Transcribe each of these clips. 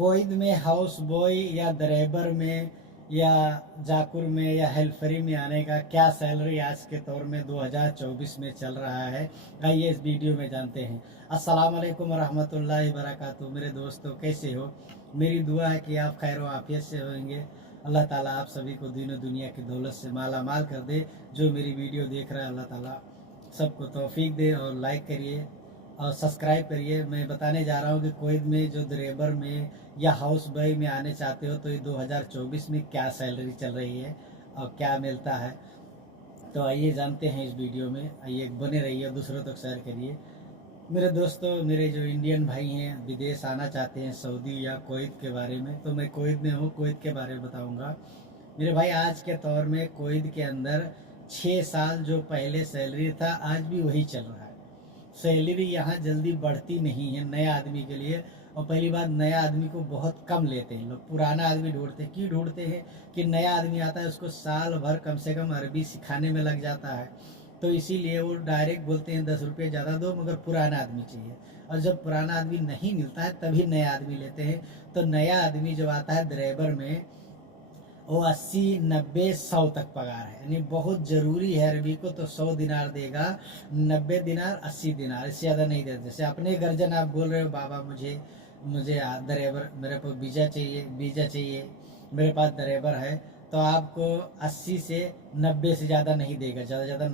कोइद में house boy या driver में या जाकुर में या हेल्परी में आने का क्या सैलरी आज के दौर में 2024 में चल रहा है, आइए इस वीडियो में जानते हैं। अस्सलाम वालेकुम रहमतुल्लाहि बरकातुहू। मेरे दोस्तों, कैसे हो? मेरी दुआ है कि आप खैर आफियत से होंगे। अल्लाह ताला आप सभी को दीन दुनिया की दौलत से माला माल कर दे। जो मेरी वीडियो देख रहा है, अल्लाह ताला सबको तौफीक दे। और लाइक करिए और सब्सक्राइब करिए। मैं बताने जा रहा हूँ कि कोइद में जो ड्राइवर में या हाउस बॉय में आने चाहते हो तो ये 2024 में क्या सैलरी चल रही है और क्या मिलता है, तो आइए जानते हैं इस वीडियो में। आइए बने रहिए, दूसरों तक शेयर करिए। मेरे दोस्तों, मेरे जो इंडियन भाई हैं विदेश आना चाहते हैं सऊदी या कोइद के बारे में, तो मैं कोइद में हूँ, कोइद के बारे में बताऊँगा। मेरे भाई, आज के दौर में कोइद के अंदर 6 साल जो पहले सैलरी था आज भी वही चल रहा है। सैलरी यहाँ जल्दी बढ़ती नहीं है नए आदमी के लिए। और पहली बात, नया आदमी को बहुत कम लेते हैं लोग, पुराना आदमी ढूंढते हैं। क्यों ढूंढते हैं? कि नया आदमी आता है उसको साल भर कम से कम अरबी सिखाने में लग जाता है, तो इसीलिए वो डायरेक्ट बोलते हैं 10 रुपये ज़्यादा दो, मगर पुराना आदमी चाहिए। और जब पुराना आदमी नहीं मिलता है तभी नया आदमी लेते हैं। तो नया आदमी जब आता है ड्राइवर में, वो 80 90 100 तक पगार है, यानी बहुत ज़रूरी है। अरबी को तो 100 दिनार देगा, 90 दिनार 80 दिनार, इससे ज़्यादा नहीं देते। जैसे अपने गर्जन आप बोल रहे हो, बाबा मुझे मुझे ड्राइवर, मेरे को वीज़ा चाहिए, वीज़ा चाहिए, मेरे पास ड्राइवर है, तो आपको 80 से 90 से ज़्यादा नहीं देगा, ज़्यादा ज़्यादा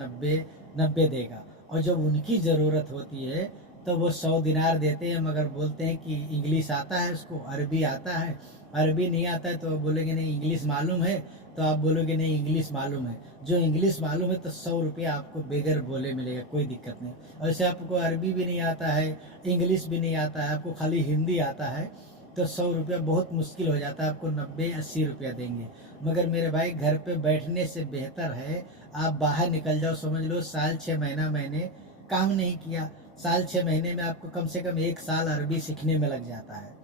90 देगा। और जब उनकी ज़रूरत होती है तो वो 100 दिनार देते हैं, मगर बोलते हैं कि इंग्लिश आता है उसको, अरबी आता है। अरबी नहीं आता है तो वो बोलेंगे नहीं इंग्लिश मालूम है, तो आप बोलोगे नहीं इंग्लिश मालूम है। जो इंग्लिश मालूम है तो 100 रुपया आपको बगैर बोले मिलेगा, कोई दिक्कत नहीं। और जैसे आपको अरबी भी नहीं आता है, इंग्लिश भी नहीं आता है, आपको खाली हिंदी आता है, तो 100 रुपया बहुत मुश्किल हो जाता है, आपको 90 80 रुपया देंगे। मगर मेरे भाई, घर पे बैठने से बेहतर है आप बाहर निकल जाओ। समझ लो साल 6 महीना मैंने काम नहीं किया, साल 6 महीने में आपको कम से कम 1 साल अरबी सीखने में लग जाता है।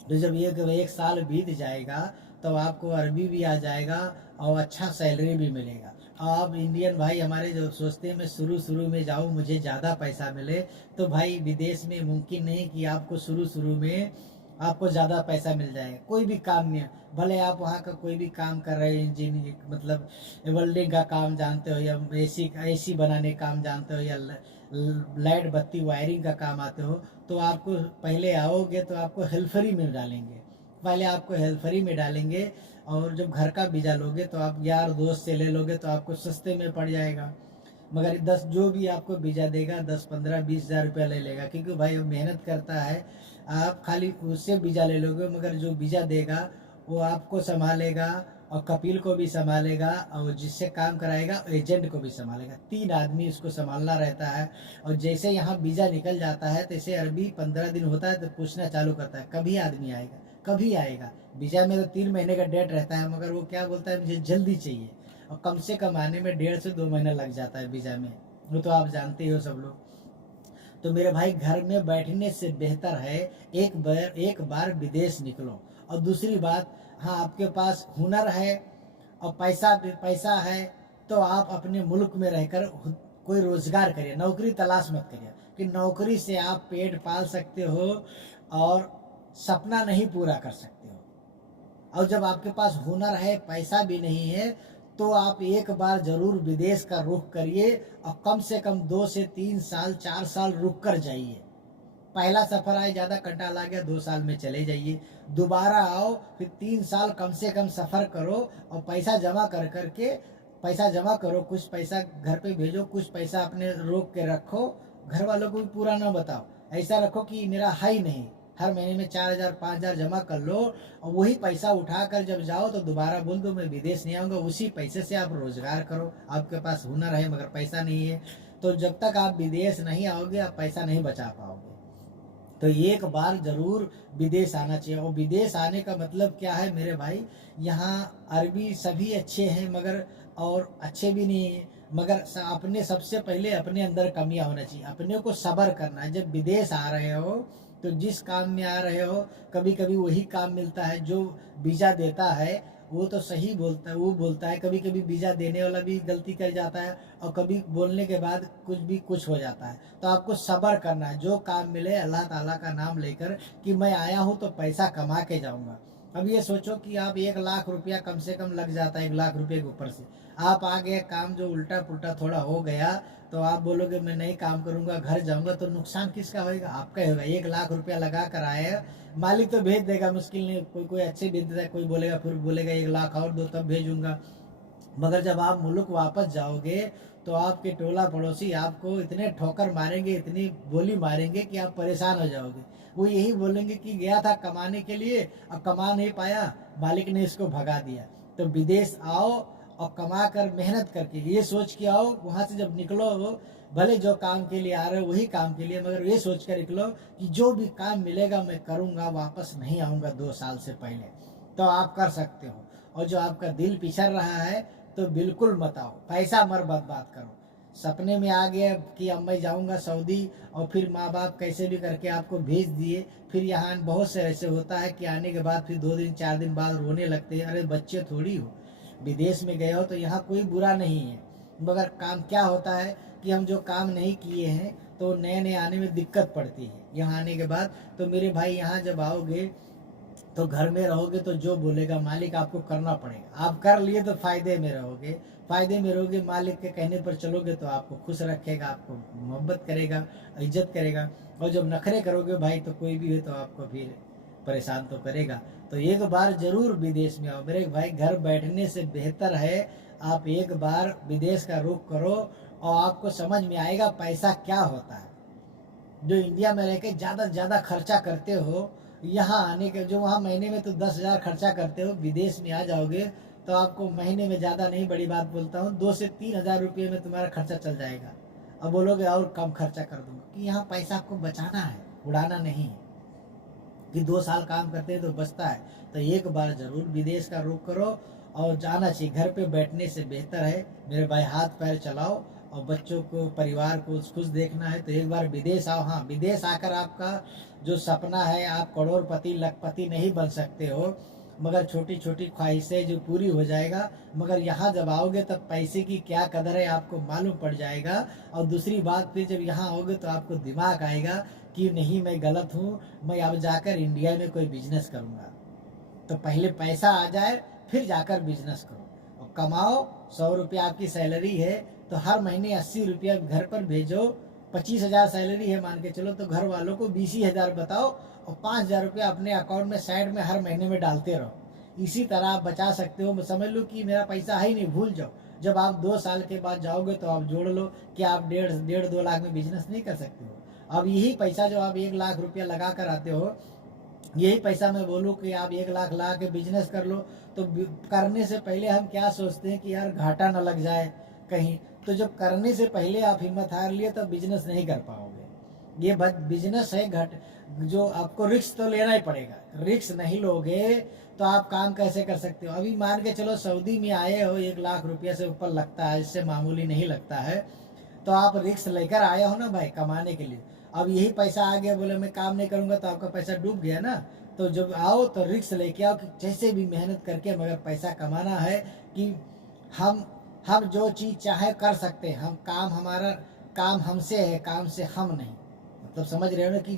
तो जब एक साल बीत जाएगा तो आपको अरबी भी आ जाएगा और अच्छा सैलरी भी मिलेगा। और आप इंडियन भाई हमारे जो सोचते हैं मैं शुरू शुरू में जाऊँ मुझे ज़्यादा पैसा मिले, तो भाई विदेश में मुमकिन नहीं कि आपको शुरू शुरू में आपको ज़्यादा पैसा मिल जाएगा। कोई भी काम में, भले आप वहाँ का कोई भी काम कर रहे हैं, इंजीनियर मतलब वेल्डिंग का काम जानते हो, या एसी बनाने का काम जानते हो, या लाइट बत्ती वायरिंग का काम आते हो, तो आपको पहले आओगे तो आपको हेल्परी में डालेंगे, पहले आपको हेल्परी में डालेंगे। और जब घर का वीज़ा लोगे तो आप यार दोस्त से ले लोगे तो आपको सस्ते में पड़ जाएगा। मगर 10 जो भी आपको वीज़ा देगा 10 15 20 हज़ार रुपया ले लेगा, क्योंकि भाई वो मेहनत करता है। आप खाली उससे वीज़ा ले लोगे, मगर जो वीज़ा देगा वो आपको संभालेगा और कपिल को भी संभालेगा और जिससे काम कराएगा एजेंट को भी संभालेगा। 3 आदमी इसको संभालना रहता है। और जैसे यहाँ वीज़ा निकल जाता है तैसे अरबी 15 दिन होता है तो पूछना चालू करता है कभी आदमी आएगा, कभी आएगा। वीज़ा में तो 3 महीने का डेट रहता है, मगर वो क्या बोलता है मुझे जल्दी चाहिए। और कम से कम आने में 1.5 से 2 महीना लग जाता है वीज़ा में, वो तो आप जानते ही हो सब लोग। तो मेरे भाई, घर में बैठने से बेहतर है एक बार विदेश निकलो। और दूसरी बात, हाँ आपके पास हुनर है और पैसा है तो आप अपने मुल्क में रहकर कोई रोजगार करिए, नौकरी तलाश मत करिए। कि नौकरी से आप पेट पाल सकते हो और सपना नहीं पूरा कर सकते हो। और जब आपके पास हुनर है, पैसा भी नहीं है, तो आप एक बार जरूर विदेश का रुख करिए और कम से कम 2 से 3 साल 4 साल रुक कर जाइए। पहला सफ़र आए, ज़्यादा कंटाल आ गया 2 साल में चले जाइए, दोबारा आओ, फिर 3 साल कम से कम सफ़र करो और पैसा जमा करके पैसा जमा करो, कुछ पैसा घर पे भेजो, कुछ पैसा अपने रोक के रखो। घर वालों को भी पूरा ना बताओ, ऐसा रखो कि मेरा है ही नहीं। हर महीने में 4 हज़ार 5 हज़ार जमा कर लो और वही पैसा उठाकर जब जाओ तो दोबारा बोल दो मैं विदेश नहीं आऊँगा। उसी पैसे से आप रोजगार करो। आपके पास हुनर है मगर पैसा नहीं है, तो जब तक आप विदेश नहीं आओगे आप पैसा नहीं बचा पाओगे। तो एक बार जरूर विदेश आना चाहिए। और विदेश आने का मतलब क्या है मेरे भाई, यहाँ अरबी सभी अच्छे हैं मगर और अच्छे भी नहीं हैं, मगर अपने सबसे पहले अपने अंदर कमियां होना चाहिए। अपने को सब्र करना है। जब विदेश आ रहे हो तो जिस काम में आ रहे हो, कभी कभी वही काम मिलता है जो वीज़ा देता है वो तो सही बोलता है, वो बोलता है, कभी कभी वीज़ा देने वाला भी गलती कर जाता है और कभी बोलने के बाद कुछ हो जाता है। तो आपको सब्र करना है, जो काम मिले अल्लाह ताला का नाम लेकर कि मैं आया हूँ तो पैसा कमा के जाऊँगा। अब ये सोचो कि आप 1 लाख रुपया कम से कम लग जाता है, 1 लाख रुपये के ऊपर से आप आ गए, काम जो उल्टा पुल्टा थोड़ा हो गया तो आप बोलोगे मैं नहीं काम करूंगा, घर जाऊंगा, तो नुकसान किसका होगा? आपका ही होगा। 1 लाख रुपया लगा कर आए, मालिक तो भेज देगा, मुश्किल नहीं, कोई कोई अच्छे भेज देता है, कोई बोलेगा फिर बोलेगा 1 लाख और दो तब भेजूंगा। मगर जब आप मुल्क वापस जाओगे तो आपके टोला पड़ोसी आपको इतने ठोकर मारेंगे, इतनी बोली मारेंगे कि आप परेशान हो जाओगे। वो यही बोलेंगे कि गया था कमाने के लिए, अब कमा नहीं पाया, मालिक ने इसको भगा दिया। तो विदेश आओ और कमा कर मेहनत करके ये सोच के आओ, वहाँ से जब निकलो भले जो काम के लिए आ रहे हो वही काम के लिए, मगर ये सोच कर निकलो कि जो भी काम मिलेगा मैं करूँगा, वापस नहीं आऊँगा 2 साल से पहले। तो आप कर सकते हो। और जो आपका दिल पिछड़ रहा है तो बिल्कुल मत आओ, पैसा मत बर्बाद करो। सपने में आ गया कि अब मैं जाऊंगा सऊदी, और फिर माँ बाप कैसे भी करके आपको भेज दिए, फिर यहाँ बहुत से ऐसे होता है कि आने के बाद फिर 2 दिन 4 दिन बाद रोने लगते हैं। अरे बच्चे थोड़ी हो, विदेश में गए हो तो यहाँ कोई बुरा नहीं है, मगर काम क्या होता है कि हम जो काम नहीं किए हैं तो नए नए आने में दिक्कत पड़ती है यहाँ आने के बाद। तो मेरे भाई यहाँ जब आओगे तो घर में रहोगे तो जो बोलेगा मालिक आपको करना पड़ेगा। आप कर लिए तो फायदे में रहोगे, फायदे में रहोगे, मालिक के कहने पर चलोगे तो आपको खुश रखेगा, आपको मोहब्बत करेगा, इज्जत करेगा। और जब नखरे करोगे भाई तो कोई भी हो तो आपको फिर परेशान तो करेगा। तो एक बार जरूर विदेश में आओ मेरे भाई, घर बैठने से बेहतर है आप एक बार विदेश का रुख करो और आपको समझ में आएगा पैसा क्या होता है। जो इंडिया में रह के ज़्यादा से ज़्यादा खर्चा करते हो, यहाँ आने के जो वहाँ महीने में तो 10,000 खर्चा करते हो, विदेश में आ जाओगे तो आपको महीने में, ज़्यादा नहीं बड़ी बात बोलता हूँ, 2 से 3 हज़ार रुपये में तुम्हारा खर्चा चल जाएगा। अब बोलोगे और कम खर्चा कर दूंगा, कि यहाँ पैसा आपको बचाना है, उड़ाना नहीं है कि 2 साल काम करते हैं तो बचता है। तो एक बार जरूर विदेश का रुख करो और जाना चाहिए, घर पे बैठने से बेहतर है मेरे भाई। हाथ पैर चलाओ और बच्चों को, परिवार को खुश देखना है तो एक बार विदेश आओ। हाँ, विदेश आकर आपका जो सपना है, आप करोड़पति लखपति नहीं बन सकते हो, मगर छोटी छोटी ख्वाहिशें जो पूरी हो जाएगा। मगर यहाँ जब आओगे तब पैसे की क्या कदर है आपको मालूम पड़ जाएगा। और दूसरी बात, फिर जब यहाँ आओगे तो आपको दिमाग आएगा कि नहीं मैं गलत हूँ, मैं अब जाकर इंडिया में कोई बिजनेस करूँगा। तो पहले पैसा आ जाए फिर जाकर बिजनेस करो और कमाओ। 100 रुपया आपकी सैलरी है तो हर महीने 80 रुपया घर पर भेजो। 25,000 सैलरी है मान के चलो, तो घर वालों को 20,000 बताओ और 5,000 रुपया अपने अकाउंट में साइड में हर महीने में डालते रहो। इसी तरह आप बचा सकते हो। समझ लो कि मेरा पैसा है ही नहीं, भूल जाओ। जब आप 2 साल के बाद जाओगे तो आप जोड़ लो कि आप 1.5-2 लाख में बिजनेस नहीं कर सकते हो। अब यही पैसा जो आप 1 लाख रुपया लगा कर आते हो, यही पैसा मैं बोलूँ कि आप 1 लाख ला के बिजनेस कर लो, तो करने से पहले हम क्या सोचते हैं कि यार घाटा न लग जाए कहीं। तो जब करने से पहले आप हिम्मत हार लिए तो बिजनेस नहीं कर पाओगे। ये बिजनेस है जो आपको रिस्क तो लेना ही पड़ेगा। रिस्क नहीं लोगे तो आप काम कैसे कर सकते हो। अभी मान के चलो सऊदी में आए हो, 1 लाख रुपया से ऊपर लगता है, इससे मामूली नहीं लगता है। तो आप रिस्क लेकर आए हो ना भाई कमाने के लिए। अब यही पैसा आ गया, बोले मैं काम नहीं करूंगा तो आपका पैसा डूब गया ना। तो जब आओ तो रिस्क लेके आओ कि जैसे भी मेहनत करके मगर पैसा कमाना है कि हम जो चीज़ चाहे कर सकते हैं। हम काम, हमारा काम हमसे है, काम से हम नहीं। मतलब समझ रहे हो ना कि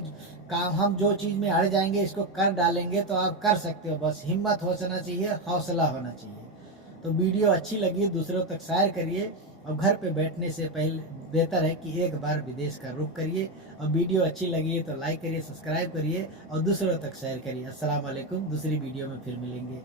काम हम जो चीज़ में अड़ जाएंगे इसको कर डालेंगे तो आप कर सकते हो। बस हिम्मत होना चाहिए, हौसला होना चाहिए। तो वीडियो अच्छी लगी दूसरों तक शेयर करिए और घर पे बैठने से पहले बेहतर है कि एक बार विदेश का रुख करिए। और वीडियो अच्छी लगी है तो लाइक करिए, सब्सक्राइब करिए और दूसरों तक शेयर करिए। अस्सलाम वालेकुम, दूसरी वीडियो में फिर मिलेंगे।